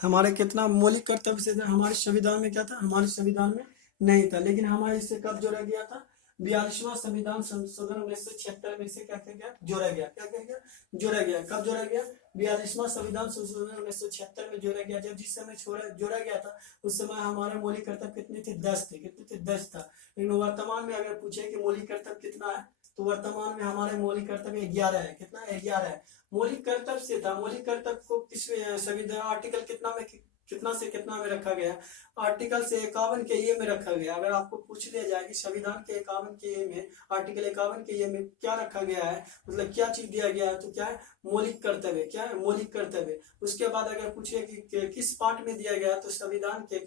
हमारे कितना मौलिक कर्तव्य से हमारे संविधान में क्या था, हमारे संविधान में नहीं था, लेकिन हमारे इससे कब जोड़ा गया था, 42वां संविधान संशोधन 1976 में से क्या क्या गया, जोड़ा गया, क्या क्या गया, जोड़ा गया। कब जोड़ा गया, 42वां संविधान संशोधन 1976 में जोड़ा गया। जब जिस समय जोड़ा गया था उस समय हमारे मौलिक कर्तव्य कितने थे, 10 थे, कितने थे, 10 था। लेकिन वर्तमान में अगर पूछे कि मौलिक कर्तव्य कितना है, तो वर्तमान में हमारे मौलिक कर्तव्य 11 है। कितना, 11 है। मौलिक कर्तव्य से था, मौलिक कर्तव्य को किस संविधान आर्टिकल कितना में, कितना से कितना में रखा गया, आर्टिकल से 51 के ये में रखा गया। अगर आपको पूछ लिया जाए कि संविधान के 51 के ये में, आर्टिकल 51 के ये में क्या रखा गया है, मतलब क्या चीज दिया गया है, तो क्या है, मौलिक कर्तव्य। क्या है, मौलिक कर्तव्य। उसके बाद अगर पूछे कि किस पार्ट में दिया गया, तो संविधान के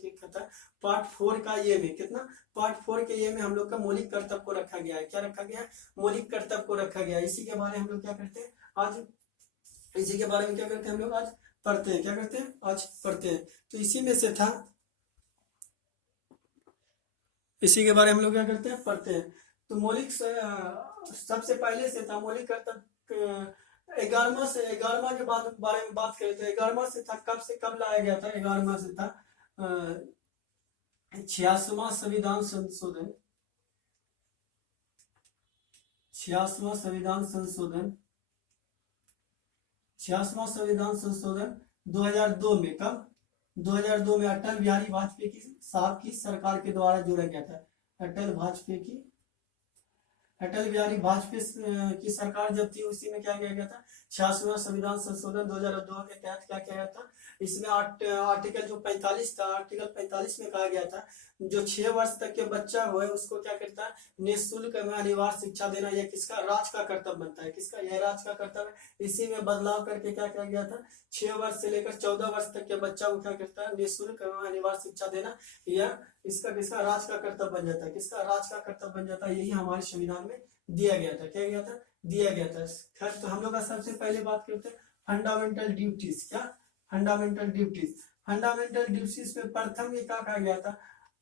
पार्ट 4 का ये में, कितना, पार्ट 4 के ये में हम लोग का मौलिक कर्तव्य को रखा गया है। क्या रखा गया है, मौलिक कर्तव्य को रखा गया है। इसी के बारे में हम लोग क्या करते हैं आज, इसी के बारे में क्या करते हैं हम लोग आज पढ़ते हैं, क्या करते हैं आज पढ़ते हैं। तो इसी में से था, इसी के बारे में हम लोग क्या करते हैं, पढ़ते हैं। तो मौलिक सबसे पहले से था मौलिक कर्तव्य 11वां से, 11वां के बाद बारे में बात करें तो 11वां से था, कब से कब लाया गया था, 11वां से था 86वां संविधान संशोधन, 86वां संविधान संशोधन, 86वां संविधान संशोधन 2002 में। कब, 2002 में अटल बिहारी वाजपेयी की साहब की सरकार के द्वारा जोड़ा गया था। अटल बिहारी वाजपेयी की सरकार जब थी उसी में क्या किया गया था, 86वां संविधान संशोधन 2002 के तहत क्या किया गया था। इसमें आर्टिकल जो 45 था, आर्टिकल 45 में कहा गया था जो 6 वर्ष तक के बच्चा हो उसको क्या करता है, निःशुल्क में अनिवार्य शिक्षा देना, यह किसका, राज्य का कर्तव्य बनता है। किसका, यह राज्य का कर्तव्य है। इसी में बदलाव करके क्या किया गया था, 6 वर्ष से लेकर 14 वर्ष तक के बच्चा को क्या करता है, निःशुल्क एवं अनिवार्य शिक्षा देना, यह इसका किसका, राज्य का कर्तव्य बन जाता है। किसका, राज्य का कर्तव्य बन जाता है। यही हमारे संविधान में दिया गया था। क्या गया था, दिया गया था। खैर, तो हम लोग का सबसे पहले बात करते हैं फंडामेंटल ड्यूटीज। क्या, फंडामेंटल ड्यूटीज। फंडामेंटल ड्यूटीज में प्रथम ये क्या कहा गया था,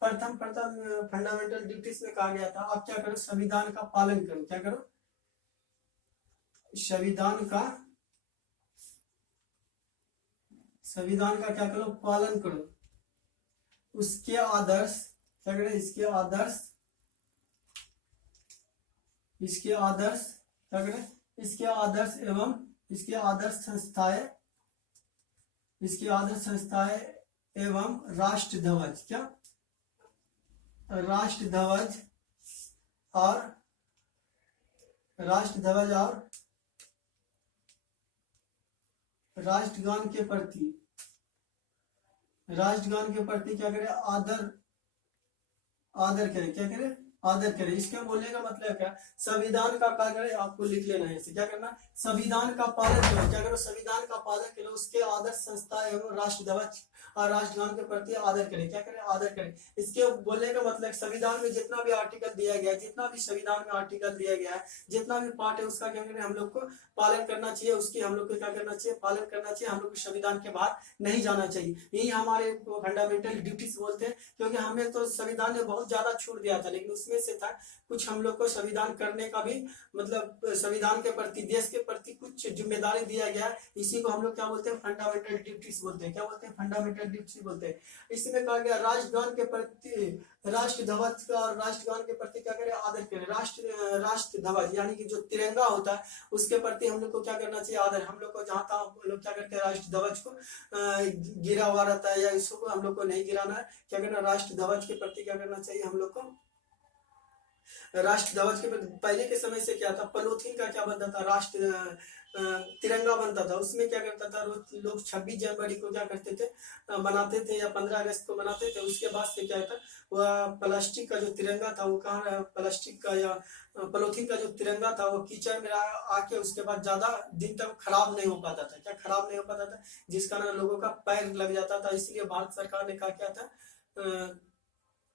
प्रथम फंडामेंटल ड्यूटीज में कहा गया था आप क्या करो, संविधान का पालन करो। क्या करो, संविधान का क्या करो, पालन करो। उसके आदर्श क्या करें, क्या करें, इसके आदर्श एवं इसके आदर्श संस्थाएं एवं राष्ट्र ध्वज, क्या, राष्ट्र ध्वज और राष्ट्रगान के प्रति क्या करें, आदर करें। क्या करें, आदर करें। इसके बोलने का मतलब क्या, संविधान का क्या करें, आपको लिख लेना है इसे। क्या करना, संविधान का पालन करो। क्या करो, संविधान का पालन करो। उसके आदर्श संस्था एवं राष्ट्र ध्वज और राष्ट्रगान के प्रति आदर करें। क्या करें, आदर करें। इसके बोलने का मतलब संविधान में जितना भी आर्टिकल दिया गया है, जितना भी संविधान में आर्टिकल दिया गया है, जितना भी पार्ट है उसका क्या करें, हम लोग को पालन करना चाहिए। उसकी हम लोग को क्या करना चाहिए, पालन करना चाहिए। हम लोग को संविधान के बाहर नहीं जाना चाहिए। यही हमारे फंडामेंटल ड्यूटीज बोलते हैं। क्योंकि हमें तो संविधान ने बहुत ज्यादा छूट दिया था, लेकिन उसमें से था कुछ हम लोग को संविधान करने का भी, मतलब संविधान के प्रति, देश के प्रति कुछ जिम्मेदारी दिया गया। इसी को हम लोग क्या बोलते हैं, फंडामेंटल ड्यूटीज बोलते हैं। क्या बोलते हैं, फंडामेंटल ड्यूटीज बोलते हैं। इसमें कहा गया राष्ट्रगान के प्रति, राष्ट्र ध्वज का और राष्ट्रगान के प्रति क्या करें, आदर करें। राष्ट्र ध्वज यानी कि जो तिरंगा होता है उसके प्रति हम लोग को क्या करना चाहिए, आदर। हम लोग को जहाँ तक हम लोग क्या करते हैं, राष्ट्र ध्वज को गिरा हुआ रहता है या इसको हम लोग को नहीं गिराना है। क्या करना, राष्ट्र ध्वज के प्रति क्या करना चाहिए हम लोग को, राष्ट्र ध्वज के प्रति। पहले के समय से क्या था, पॉलीथीन का क्या बनता था, राष्ट्र तिरंगा बनता था। उसमें क्या करता था, लोग 26 जनवरी को क्या करते थे, मनाते थे, या 15 अगस्त को मनाते थे। उसके बाद से क्या था, वह प्लास्टिक का जो तिरंगा था वो कहाँ, प्लास्टिक का या पॉलीथीन का जो तिरंगा था वो कीचड़ में आके उसके बाद ज्यादा दिन तक खराब नहीं हो पाता था। क्या, खराब नहीं हो पाता था, जिस कारण लोगों का पैर लग जाता था। इसलिए भारत सरकार ने कहा, क्या था,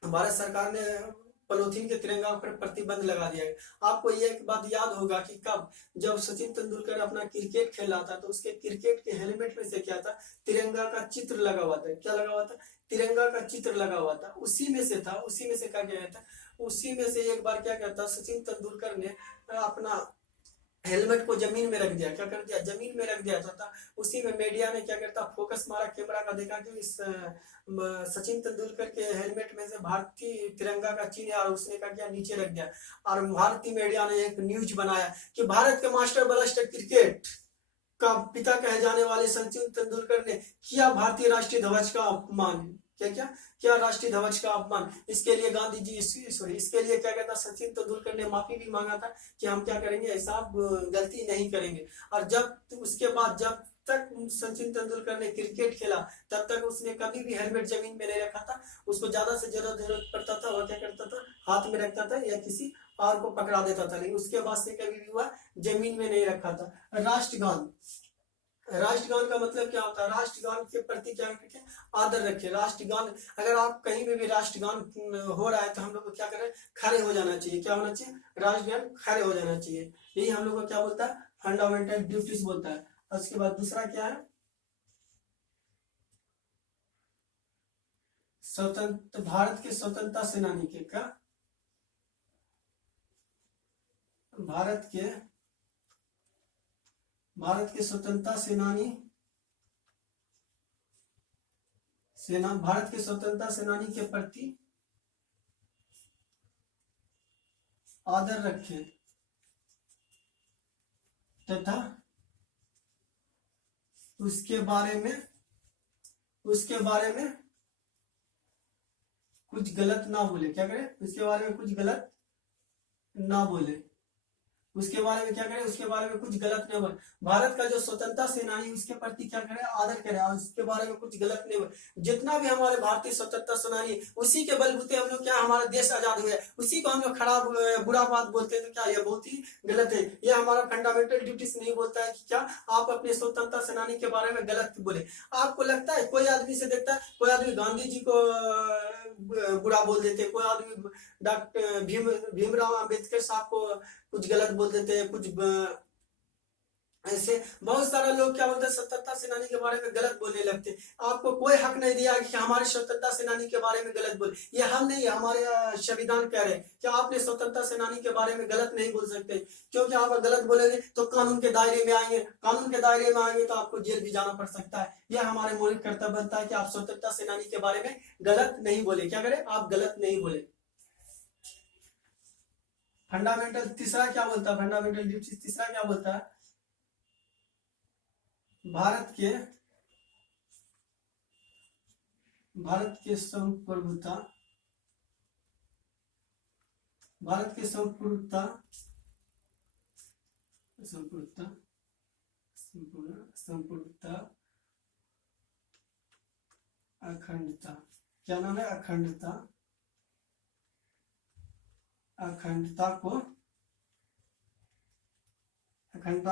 भारत सरकार ने पॉलीथीन के तिरंगा पर प्रतिबंध लगा दिया है। आपको ये एक बात याद होगा कि कब, जब सचिन तेंदुलकर अपना क्रिकेट खेल रहा था तो उसके क्रिकेट के हेलमेट में से क्या था, तिरंगा का चित्र लगा हुआ था। क्या लगा हुआ था, तिरंगा का चित्र लगा हुआ था। उसी में से क्या गया था, उसी में से एक बार क्या कहता, सचिन तेंदुलकर ने अपना हेलमेट को जमीन में रख दिया, क्या कर दिया, जमीन में रख दिया था। उसी में मीडिया ने क्या करता, फोकस मारा कैमरा का, देखा कि इस सचिन तेंदुलकर के हेलमेट में से भारतीय तिरंगा का चिन्ह है और उसने क्या किया, नीचे रख दिया। और भारतीय मीडिया ने एक न्यूज बनाया कि भारत के मास्टर ब्लास्टर क्रिकेट का पिता कहे जाने वाले सचिन तेंदुलकर ने किया भारतीय राष्ट्रीय ध्वज का अपमान। क्या क्या क्या राष्ट्रीय ध्वज का अपमान। इसके लिए गांधी जी सॉरी इसके लिए क्या कहता, सचिन तेंदुलकर ने माफी भी मांगा था कि हम क्या करेंगे, ऐसा गलती नहीं करेंगे। और जब उसके बाद जब तक सचिन तेंदुलकर ने क्रिकेट खेला तब तक उसने कभी भी हेलमेट जमीन में नहीं रखा था। उसको ज्यादा से ज्यादा जरूरत पड़ता था वह क्या करता था, हाथ में रखता था या किसी और को पकड़ा देता था, लेकिन उसके बाद से कभी भी हुआ जमीन में नहीं रखा था। राष्ट्रगान, राष्ट्रगान का मतलब क्या होता है, राष्ट्रगान के प्रति क्या रखें, आदर रखें। राष्ट्रगान अगर आप कहीं पे भी राष्ट्रगान हो रहा है तो हम लोग को क्या करें, खड़े हो जाना चाहिए। क्या होना चाहिए, राष्ट्रगान खड़े हो जाना चाहिए। यही हम लोग को क्या बोलता है, फंडामेंटल ड्यूटीज बोलता है। उसके बाद दूसरा क्या है, स्वतंत्र, भारत के स्वतंत्रता सेनानी के क्या, भारत के स्वतंत्रता सेनानी भारत के स्वतंत्रता सेनानी के प्रति आदर रखें तथा उसके बारे में कुछ गलत ना बोले। क्या करें, उसके बारे में कुछ गलत ना बोले। उसके बारे में क्या करें, उसके बारे में कुछ गलत नहीं बोले। भारत का जो स्वतंत्रता सेनानी उसके प्रति क्या करें, आदर करें और उसके बारे में कुछ गलत नहीं बोले। जितना भी हमारे भारतीय स्वतंत्रता सेनानी, उसी के बलबूते हम लोग क्या, हमारा देश आजाद हुआ है, उसी को हम लोग खराब बुरा बात बोलते हैं तो क्या, यह बहुत ही गलत है। यह हमारा फंडामेंटल ड्यूटीज नहीं बोलता है कि क्या आप अपने स्वतंत्रता सेनानी के बारे में गलत बोले। आपको लगता है कोई आदमी से देखता है, कोई आदमी गांधी जी को बुरा बोल देते, कोई आदमी डॉक्टर भीमराव अंबेडकर साहब को कुछ गलत बोल देते हैं, कुछ ऐसे बहुत सारे लोग क्या बोलते हैं, स्वतंत्रता सेनानी के बारे में गलत बोलने लगते हैं। आपको कोई हक नहीं दिया कि हमारे स्वतंत्रता सेनानी के बारे में गलत बोले। ये हम नहीं, हमारे संविधान कह रहे हैं कि आपने स्वतंत्रता सेनानी के बारे में गलत नहीं बोल सकते, क्योंकि आप गलत बोलेंगे तो कानून के दायरे में आएंगे, कानून के दायरे में आएंगे तो आपको जेल भी जाना पड़ सकता है। यह हमारे मौलिक कर्तव्य बनता है कि आप स्वतंत्रता सेनानी के बारे में गलत नहीं बोले। क्या करें, आप गलत नहीं बोले। फंडामेंटल तीसरा क्या बोलता है, फंडामेंटल ड्यूटीज तीसरा क्या बोलता है, भारत के संप्रभुता, भारत के संप्रभुता अखंडता। क्या नाम है, अखंडता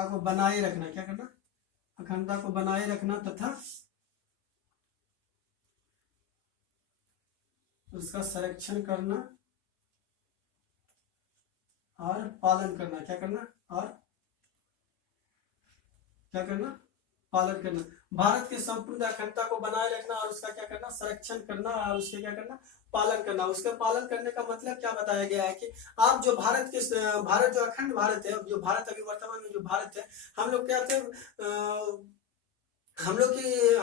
को बनाए रखना। क्या करना, अखंडता को बनाए रखना तथा उसका संरक्षण करना और पालन करना। क्या करना, और क्या करना, पालन करना। भारत के संपूर्ण अखंडता को बनाए रखना और उसका क्या करना, संरक्षण करना और उसके क्या करना, पालन करना। उसका पालन करने का मतलब क्या बताया गया है कि आप जो भारत जो अखंड भारत है, जो भारत अभी वर्तमान में जो भारत है, हम लोग क्या थे, हम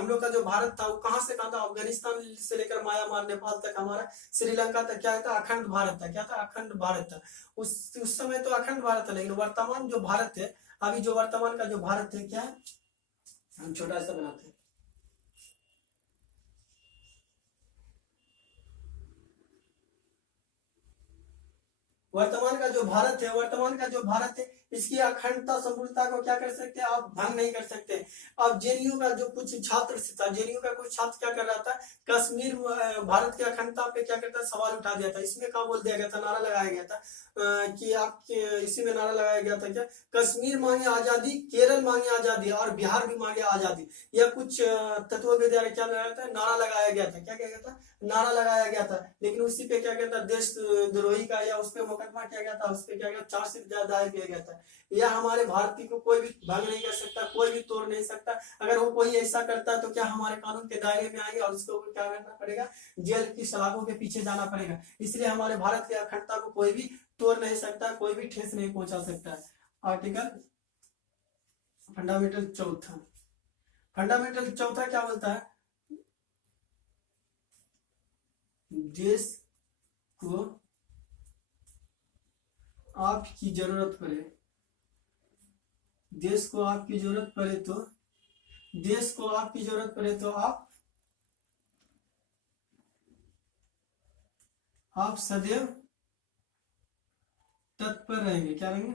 लोग का जो भारत था वो कहां से कहां था, अफगानिस्तान से लेकर म्यांमार नेपाल तक, हमारा श्रीलंका तक क्या था, अखंड भारत था। क्या था, अखंड भारत था। उस समय तो अखंड भारत था, लेकिन वर्तमान जो भारत है, अभी जो वर्तमान का जो भारत है, क्या है, हम छोटा सा बनाते हैं। वर्तमान का जो भारत है, इसकी अखंडता संपूर्णता को क्या कर सकते हैं, आप भंग नहीं कर सकते। अब जेएनयू का जो कुछ छात्र था, जेएनयू का कुछ छात्र क्या कर रहा था, कश्मीर भारत की अखंडता पे क्या करता, सवाल उठा दिया था। इसमें क्या बोल दिया गया था, नारा लगाया गया था कि आप, इसी में नारा लगाया गया था क्या, कश्मीर मांगे आजादी, केरल मांगे आजादी और बिहार भी मांगे आजादी। यह कुछ तत्वों के द्वारा क्या नारा लगाया गया था। क्या कहा गया था, नारा लगाया गया था। लेकिन उसी पे क्या कहता, देशद्रोही का या उस पर मुकदमा किया गया था, उस पर क्या गया, चार्जशीट दायर किया गया था। यह हमारे भारतीय को कोई भी भंग नहीं कर सकता, कोई भी तोड़ नहीं सकता। अगर वो कोई ऐसा करता है तो क्या हमारे कानून के दायरे में आएंगे और उसको क्या करना पड़ेगा, जेल की सलाखों के पीछे जाना पड़ेगा। इसलिए हमारे भारत की अखंडता को कोई भी तोड़ नहीं सकता, कोई भी ठेस नहीं पहुंचा सकता है। आर्टिकल फंडामेंटल चौथा, फंडामेंटल चौथा क्या बोलता है, देश को आपकी जरूरत पड़े, देश को आपकी जरूरत पड़े तो, देश को आपकी जरूरत पड़े तो आप सदैव तत्पर रहेंगे। क्या रहेंगे?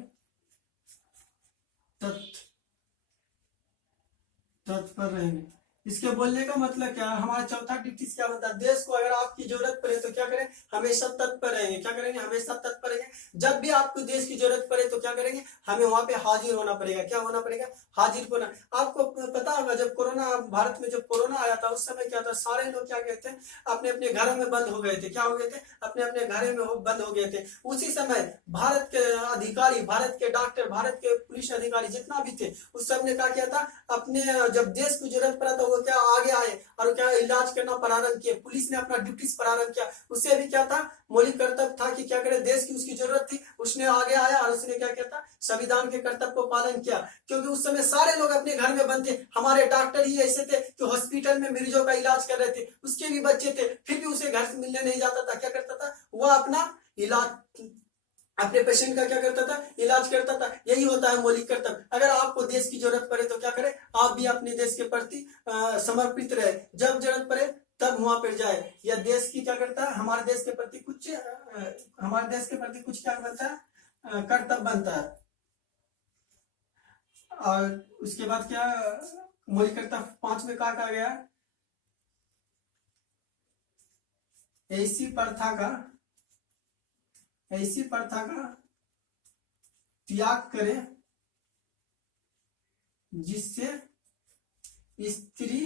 तत्पर रहेंगे। इसके बोलने का मतलब क्या है? हमारा चौथा डिक्टिस क्या बनता है? देश को अगर आपकी जरूरत पड़े तो क्या करें? हमेशा तत्पर रहेंगे। क्या करेंगे? हमेशा तत्पर रहेंगे। जब भी आपको देश की जरूरत पड़े तो क्या करेंगे? हमें वहां पे हाजिर होना पड़ेगा। क्या होना पड़ेगा? हाजिर होना। आपको पता होगा जब कोरोना, भारत में जब कोरोना आया था उस समय क्या था, सारे लोग क्या कहते हैं, अपने अपने घरों में बंद हो गए थे। क्या हो गए थे? अपने अपने घरों में बंद हो गए थे। उसी समय भारत के अधिकारी, भारत के डॉक्टर, भारत के पुलिस अधिकारी जितना भी थे, उस सब ने क्या किया था, अपने जब देश की जरूरत पड़ा था वो क्या आगे आए और क्या इलाज करना प्रारंभ किए। पुलिस ने अपना ड्यूटी प्रारंभ किया। उससे भी क्या था, मौलिक कर्तव्य था कि क्या करे, देश की उसकी जरूरत थी, उसने आगे आया और उसने क्या किया था, संविधान के कर्तव्य को पालन किया। क्योंकि उस समय सारे लोग अपने घर में बंद थे। हमारे डॉक्टर ही ऐसे थे कि हॉस्पिटल में मरीजों का इलाज कर रहे थे, उसके भी बच्चे थे, फिर भी उसे घर से मिलने नहीं जाता था। क्या करता था? वह अपना इलाज, अपने पेशेंट का क्या करता था, इलाज करता था। यही होता है मौलिक कर्तव्य। अगर आपको देश की जरूरत पड़े तो क्या करें, आप भी अपने देश के प्रति समर्पित रहे। जब जरूरत पड़े तब वहां पर जाए। या देश की क्या करता है, हमारे देश के प्रति कुछ हमारे देश के प्रति कुछ क्या बनता है, कर्तव्य बनता है। और उसके बाद क्या मौलिक कर्तव्य 5 में कहा गया, ऐसी प्रथा का त्याग करें जिससे स्त्री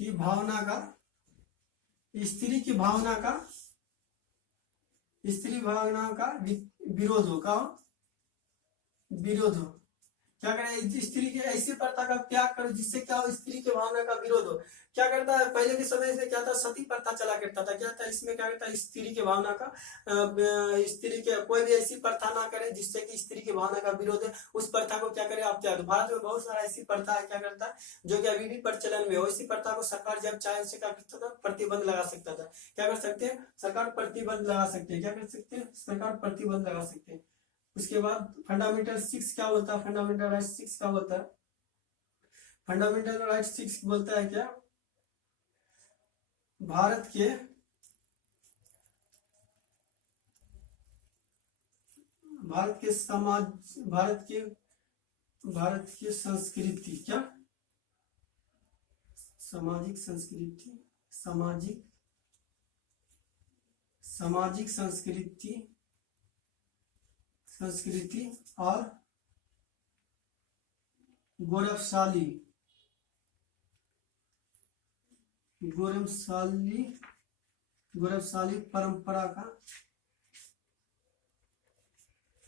की भावना का विरोध हो। का विरोध हो। क्या करें? स्त्री की ऐसी प्रथा का त्याग करो जिससे क्या हो, स्त्री की भावना का विरोध हो। क्या करता है, पहले के समय से क्या था, सती प्रथा चला करता था। क्या था इसमें, क्या करता है, स्त्री की भावना का स्त्री के कोई भी ऐसी प्रथा ना करे जिससे कि स्त्री की भावना का विरोध है, उस प्रथा को क्या करे, आप त्याग दो। भारत में बहुत सारा ऐसी प्रथा है, क्या करता है, जो कि अभी भी प्रचलन में हो। इसी प्रथा को सरकार जब चाहे उसे क्या करता था, प्रतिबंध लगा सकता था। क्या कर सकते हैं? सरकार प्रतिबंध लगा सकते हैं। क्या कर सकते हैं? सरकार प्रतिबंध लगा सकते हैं। उसके बाद फंडामेंटल 6 क्या बोलता है, फंडामेंटल राइट 6 क्या बोलता है, फंडामेंटल राइट 6 बोलता है क्या, भारत के समाज, भारत के संस्कृति, क्या सामाजिक संस्कृति, सामाजिक संस्कृति और गौरवशाली परंपरा का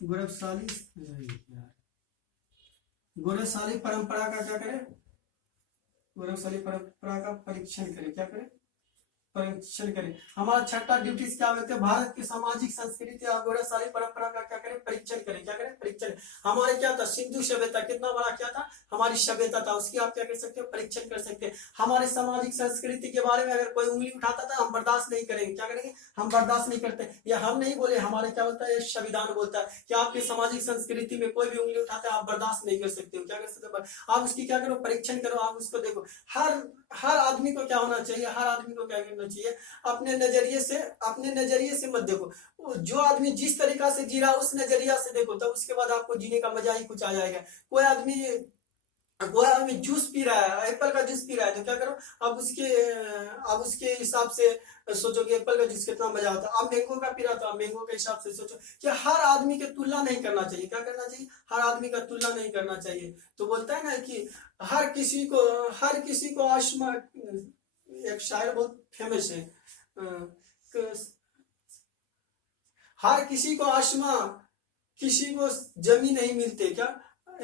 गौरवशाली परंपरा का क्या करें, गौरवशाली परंपरा का परीक्षण करें। क्या करें? परीक्षण करें। हमारा छठा ड्यूटी क्या होते हैं, भारत की सामाजिक संस्कृति और गौरवशाली परंपरा का क्या करें, परीक्षण करें। क्या करें? परीक्षण। हमारे क्या था, सिंधु सभ्यता कितना बड़ा क्या था, हमारी सभ्यता था, उसकी आप क्या कर सकते हो, परीक्षण कर सकते हैं। हमारे सामाजिक संस्कृति के बारे में अगर कोई उंगली उठाता था, हम बर्दाश्त नहीं करेंगे। क्या करेंगे? हम बर्दाश्त नहीं करते। या हम नहीं बोले, हमारे क्या बोलता है, संविधान बोलता है कि आपकी सामाजिक संस्कृति में कोई भी उंगली उठाता है आप बर्दाश्त नहीं कर सकते हो। क्या कर सकते हो? आप उसकी क्या करो, परीक्षण करो, आप उसको देखो। हर आदमी को क्या होना चाहिए, हर आदमी को क्या करना चाहिए, अपने नजरिए से मत देखो। जो आदमी जिस तरीका से जी रहा उस नजरिया से देखो, तब उसके बाद आपको जीने का मजा ही कुछ आ जाएगा। कोई आदमी जूस पी रहा है, एप्पल का जूस पी रहा है, तो क्या करो, अब उसके हिसाब से सोचो कि एप्पल का जूस कितना मजा आता है। आप मैंगो का पी रहा तो आप मैंगो के हिसाब से सोचो। कि हर आदमी की तुलना नहीं करना चाहिए। क्या करना चाहिए? हर आदमी का तुलना नहीं करना चाहिए। तो बोलता है ना कि हर किसी को आसमान, एक शायर बहुत फेमस है, हर किसी को आसमां किसी को जमी नहीं मिलते। क्या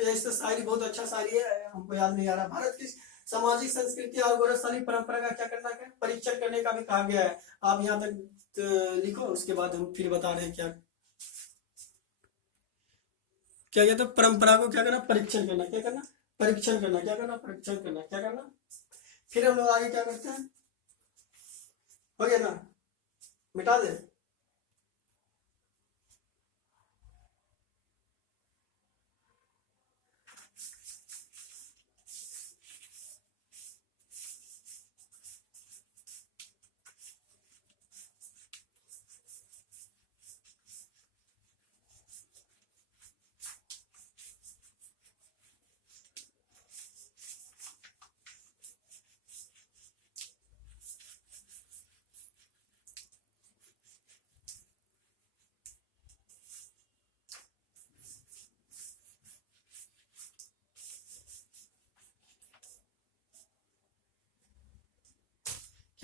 ऐसा शायरी, बहुत अच्छा शायरी है, हमको याद नहीं आ रहा। भारत की सामाजिक संस्कृति और गौरवशाली परंपरा का क्या करना है, परीक्षण करने का भी कहा गया है। आप यहाँ तक लिखो, उसके बाद हम फिर बता रहे हैं क्या। क्या कहते हैं, परंपरा को क्या करना, परीक्षण करना, क्या करना, परीक्षण करना, क्या करना, परीक्षण करना, क्या करना। फिर हम लोग आगे क्या करते हैं, हो गया ना, मिटा दे।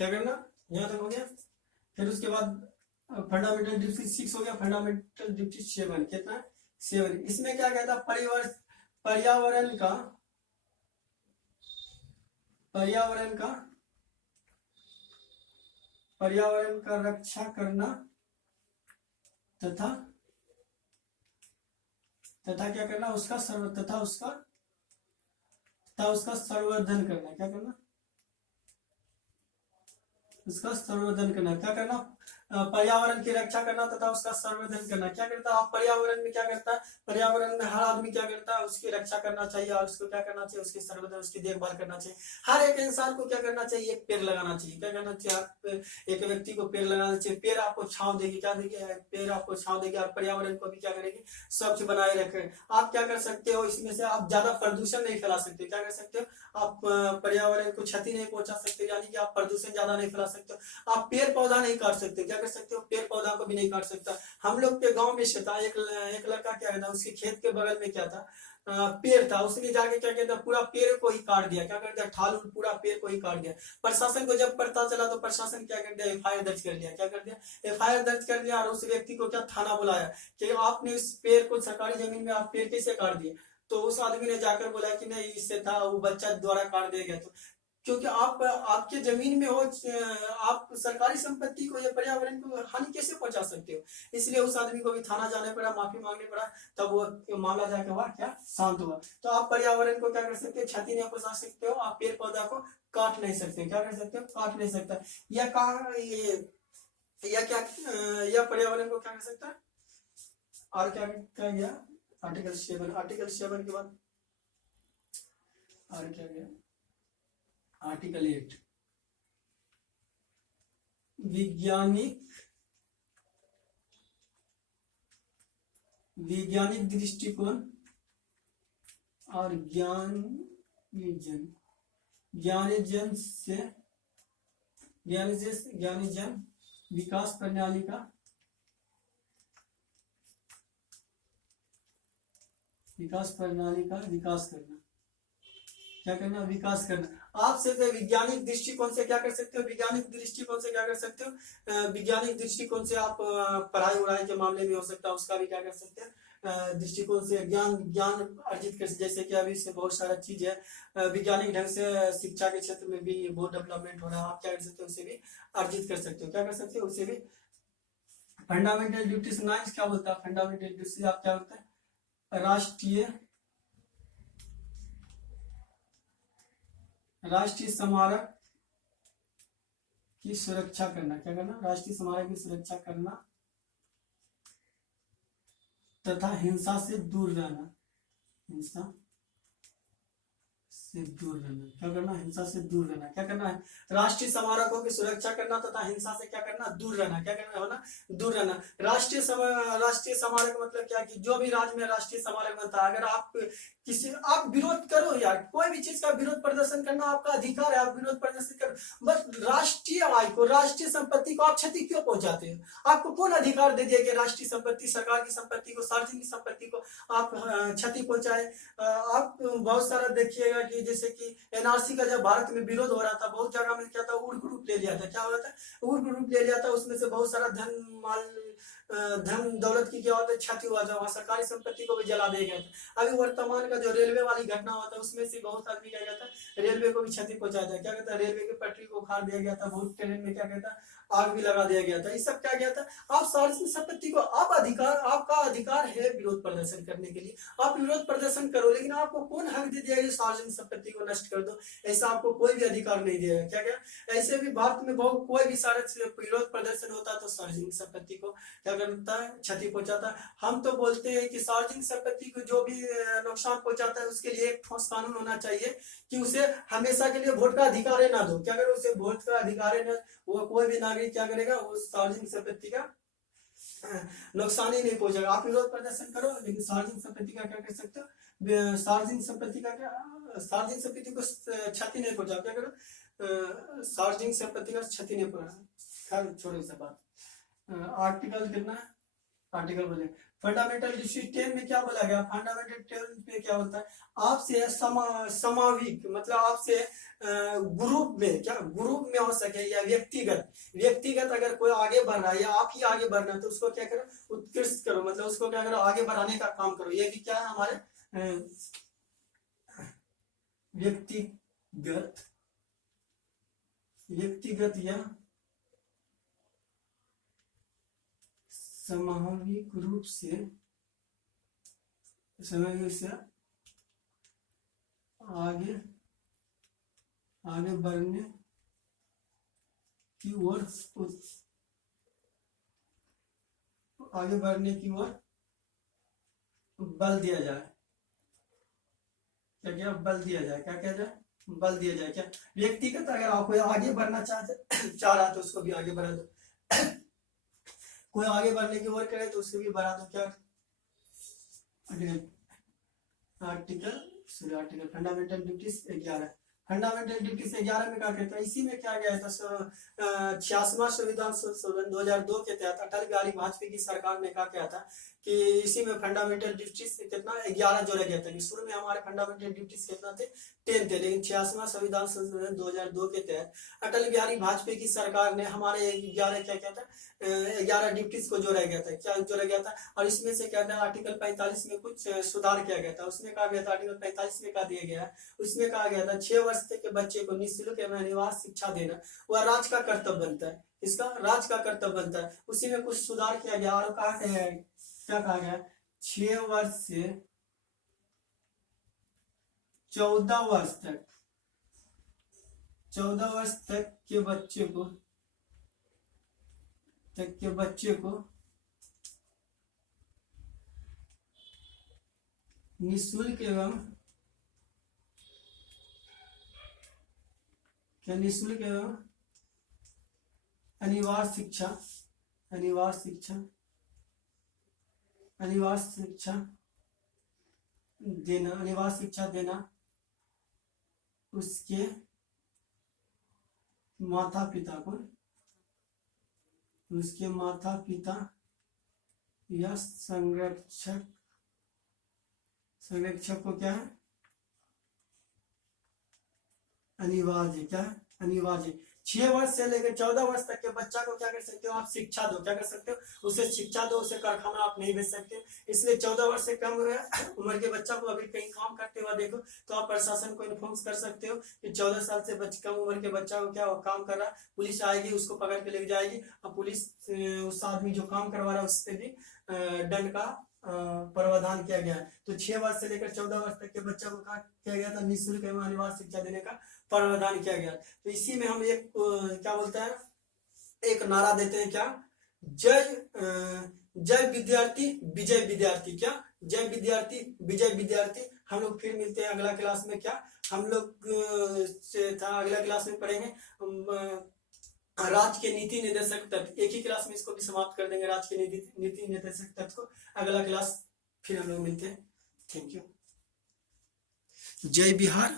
क्या करना, यहाँ तक हो गया। फिर उसके बाद फंडामेंटल डिफिसिट 6 हो गया, फंडामेंटल डिफिसिट 7, कितना है, 7। इसमें क्या कहता है, पर्यावरण का पर्यावरण का पर्यावरण का रक्षा करना तथा क्या करना, उसका संवर्धन करना, क्या करना, उसका संवर्धन करना, क्या करना, पर्यावरण की रक्षा करना तथा उसका संवर्धन करना। क्या करता है, आप पर्यावरण में क्या करता है, पर्यावरण में हर आदमी क्या करता है, उसकी रक्षा करना चाहिए और उसको क्या करना चाहिए, उसकी संवर्धन, उसकी देखभाल करना चाहिए। हर एक इंसान को क्या करना चाहिए, एक पेड़ लगाना चाहिए। क्या करना चाहिए, आप एक व्यक्ति को पेड़ लगाना चाहिए। पेड़ आपको छांव देगी, क्या देगी, पेड़ आपको छांव देगी और पर्यावरण को भी क्या करेगी, स्वच्छ बनाए रखे। आप क्या कर सकते हो, इसमें से आप ज्यादा प्रदूषण नहीं फैला सकते। क्या कर सकते हो, आप पर्यावरण को क्षति नहीं पहुंचा सकते, यानी कि आप प्रदूषण ज्यादा नहीं फैला सकते हो। आप पेड़ पौधा नहीं काट सकते, क्या कर सकते हो, पेड़ पौधा को भी नहीं काट सकता। हम लोग के गांव में से था एक लड़का, क्या कहता, उसके खेत के बगल में क्या था, पेड़ था। उसने जाके क्या कहता, पूरा पेड़ को ही काट दिया। क्या कर दिया, ठाल पूरा पेड़ को ही काट दिया। प्रशासन को जब पता चला तो प्रशासन क्या कर दिया, एफआईआर दर्ज कर लिया। क्या कर दिया, एफआईआर दर्ज कर लिया और उस व्यक्ति को क्या थाना बुलाया कि आपने इस पेड़ को, सरकारी जमीन में आप पेड़ कैसे काट दिए। तो उस आदमी ने जाकर बोला कि नहीं, इससे था, वो बच्चा द्वारा काट दिया गया। तो क्योंकि आप आपके जमीन में हो, आप सरकारी संपत्ति को या पर्यावरण को हानि कैसे पहुंचा सकते हो। इसलिए उस आदमी को भी थाना जाने पड़ा, माफी मांगनी पड़ा, तब वो मामला जाके हुआ क्या, शांत हुआ। तो आप पर्यावरण को क्या कर सकते हो, क्षति नहीं पहुंचा सकते हो। आप पेड़ पौधा को काट नहीं सकते। क्या कर सकते हो, काट नहीं सकता। या कहा या क्या, या पर्यावरण को क्या कर सकता है। और क्या क्या गया, आर्टिकल 7, आर्टिकल 7 के बाद और क्या गया, आर्टिकल 8, वैज्ञानिक दृष्टिकोण और ज्ञानजन विकास प्रणाली का विकास करना। क्या करना, विकास करना। आप सिर्फ वैज्ञानिक दृष्टिकोण से क्या कर सकते हो, वैज्ञानिक दृष्टिकोण से क्या कर सकते हो, वैज्ञानिक दृष्टिकोण से आप पढ़ाई उड़ाई के मामले में हो सकता है, उसका भी क्या कर सकते हैं, दृष्टिकोण से ज्ञान अर्जित कर। जैसे कि अभी से बहुत सारा चीज है, वैज्ञानिक ढंग से शिक्षा के क्षेत्र में भी बहुत डेवलपमेंट हो रहा है। आप क्या कर सकते हो, उसे भी अर्जित कर सकते हो। क्या कर सकते हो, उसे भी। फंडामेंटल ड्यूटीज 9 क्या बोलता है, फंडामेंटल ड्यूटीज आप क्या बोलते हैं, राष्ट्रीय स्मारक की सुरक्षा करना। क्या करना, राष्ट्रीय स्मारक की सुरक्षा करना तथा हिंसा से दूर रहना। क्या करना, हिंसा से दूर रहना। क्या करना है, राष्ट्रीय स्मारकों की सुरक्षा करना तथा हिंसा से क्या करना, दूर रहना। क्या करना है ना, दूर रहना। राष्ट्रीय स्मारक मतलब क्या, कि जो भी राज्य में राष्ट्रीय स्मारक बनता है, अगर आप आप विरोध करो यार, कोई भी चीज का विरोध प्रदर्शन करना आपका अधिकार है, आप विरोध प्रदर्शन करो, बस राष्ट्रीय आय को, राष्ट्रीय संपत्ति को आप क्षति क्यों पहुंचाते हो। आपको कौन अधिकार दे दिया कि राष्ट्रीय संपत्ति, सरकार की संपत्ति को, सार्वजनिक संपत्ति को आप क्षति पहुंचाए। आप बहुत सारा देखिएगा कि जैसे कि एनआरसी का जब भारत में विरोध हो रहा था, बहुत जगह में क्या था, उग्र रूप ले लिया था। क्या हुआ था, उग्र रूप ले लिया था। उसमें से बहुत सारा धन दौलत की क्या होता है, क्षति हुआ था, वहां सरकारी संपत्ति को भी जला दिया गया था। अभी वर्तमान का जो रेलवे वाली घटना होता है उसमें से बहुत आदमी क्या कहता है रेलवे को भी क्षति पहुंचाता है, क्या कहता है रेलवे की पटरी को उखाड़ दिया गया था, बहुत ट्रेन में क्या कहता है आग भी लगा दिया गया था। इस सब क्या गया था, आप सार्वजनिक संपत्ति को आप अधिकार, आपका अधिकार है विरोध प्रदर्शन करने के लिए, आप विरोध प्रदर्शन करो, लेकिन आपको कौन हक दे दिया कि सार्वजनिक संपत्ति को नष्ट कर दो, ऐसा आपको कोई भी अधिकार नहीं दिया है। क्या क्या ऐसे भी भारत में बहुत कोई भी सारा विरोध प्रदर्शन होता है तो सार्वजनिक संपत्ति को क्या करता है क्षति पहुंचाता है। हम तो बोलते हैं कि सार्वजनिक संपत्ति को जो भी नुकसान पहुंचाता है उसके लिए एक ठोस कानून होना चाहिए कि उसे हमेशा के लिए वोट का अधिकार ना दो। क्या करो उसे वोट का अधिकार न, वो कोई भी नागरिक क्या करेगा वो सार्वजनिक संपत्ति का नुकसान ही नहीं पहुंचेगा। आप विरोध प्रदर्शन करो लेकिन सार्वजनिक संपत्ति का क्या कर सकते हो, सार्वजनिक संपत्ति का क्या, सार्वजनिक संपत्ति को क्षति नहीं पहुंचा, क्या करो सार्वजनिक संपत्ति का क्षति नहीं पहुंचा। खैर छोड़ो इस बात। आर्टिकल कितना, आर्टिकल बोले फंडामेंटल डिस्ट्रिक्ट 10 में क्या बोला गया, फंडामेंटल 10 में क्या होता है आपसे समाविक मतलब आपसे ग्रुप में, क्या ग्रुप में हो सके या व्यक्तिगत अगर कोई आगे बढ़ रहा है या आप ही आगे बढ़ना है तो उसको क्या करो उत्कृष्ट करो, मतलब उसको क्या करो आगे बढ़ाने का काम करो। ये भी क्या है हमारे व्यक्तिगत या सामूहिक रूप से आगे बढ़ने की ओर बल दिया जाए। क्या क्या बल दिया जाए, क्या क्या जाए बल दिया जाए। क्या व्यक्तिगत अगर आप कोई आगे बढ़ना चाह रहा तो उसको भी आगे बढ़ा दो, कोई आगे बढ़ने की ओर करे तो उसको भी बढ़ा दो। क्या article fundamental duties 11, fundamental duties 11 में क्या कहता है, इसी में क्या गया था 86वां संविधान संशोधन 2002 के तहत अटल बिहारी वाजपेयी की सरकार ने क्या किया था कि इसी में फंडामेंटल ड्यूटीज कितना 11 जोड़ा गया था। शुरू में हमारे फंडामेंटल ड्यूटीज कितना थे 10 थे, लेकिन 86वां संविधान संशोधन 2002 के तहत अटल बिहारी वाजपेयी की सरकार ने हमारे 11 क्या क्या था 11 ड्यूटीज को जोड़ा गया था। क्या जोड़ा गया था और इसमें से क्या था आर्टिकल 45 में कुछ सुधार किया गया था। उसमें कहा गया था आर्टिकल 45 में कहा दिया गया है, उसमें कहा गया था 6 वर्ष तक के बच्चे को निःशुल्क एवं अनिवार्य शिक्षा देना वह राज्य का कर्तव्य बनता है, इसका राज्य का कर्तव्य बनता है। उसी में कुछ सुधार किया गया और क्या कहा गया 6 वर्ष से 14 वर्ष तक 14 वर्ष तक के बच्चे को निःशुल्क एवं अनिवार्य शिक्षा देना उसके माता पिता या संरक्षक को क्या है अनिवार्य 6 वर्ष से लेकर 14 वर्ष तक के बच्चा को क्या कर सकते हो आप शिक्षा दो, क्या कर सकते हो उसे शिक्षा दो, उसे कारखाना आप नहीं भेज सकते। इसलिए 14 वर्ष से कम उम्र के बच्चा को अभी कहीं काम करते हुआ देखो तो आप प्रशासन को इन्फॉर्म कर सकते हो कि 14 साल से कम उम्र के बच्चा को क्या काम कर रहा है, पुलिस आएगी उसको पकड़ के लेके जाएगी और पुलिस उस आदमी जो काम करवा रहा है उससे भी दंड का प्रावधान किया गया है। तो 6 वर्ष से लेकर 14 वर्ष तक के बच्चा को किया गया था निःशुल्क एवं अनिवार्य शिक्षा देने का प्रावधान किया गया। तो इसी में हम एक क्या बोलते हैं एक नारा देते हैं क्या जय विद्यार्थी विजय विद्यार्थी, क्या जय विद्यार्थी विजय विद्यार्थी। हम लोग फिर मिलते हैं अगला क्लास में। क्या हम लोग अगला क्लास में पढ़ेंगे राज्य के नीति निर्देशक तत्व, एक ही क्लास में इसको भी समाप्त कर देंगे राज्य के नीति निर्देशक तत्व को। अगला क्लास फिर हम लोग मिलते हैं। Thank you. जय बिहार।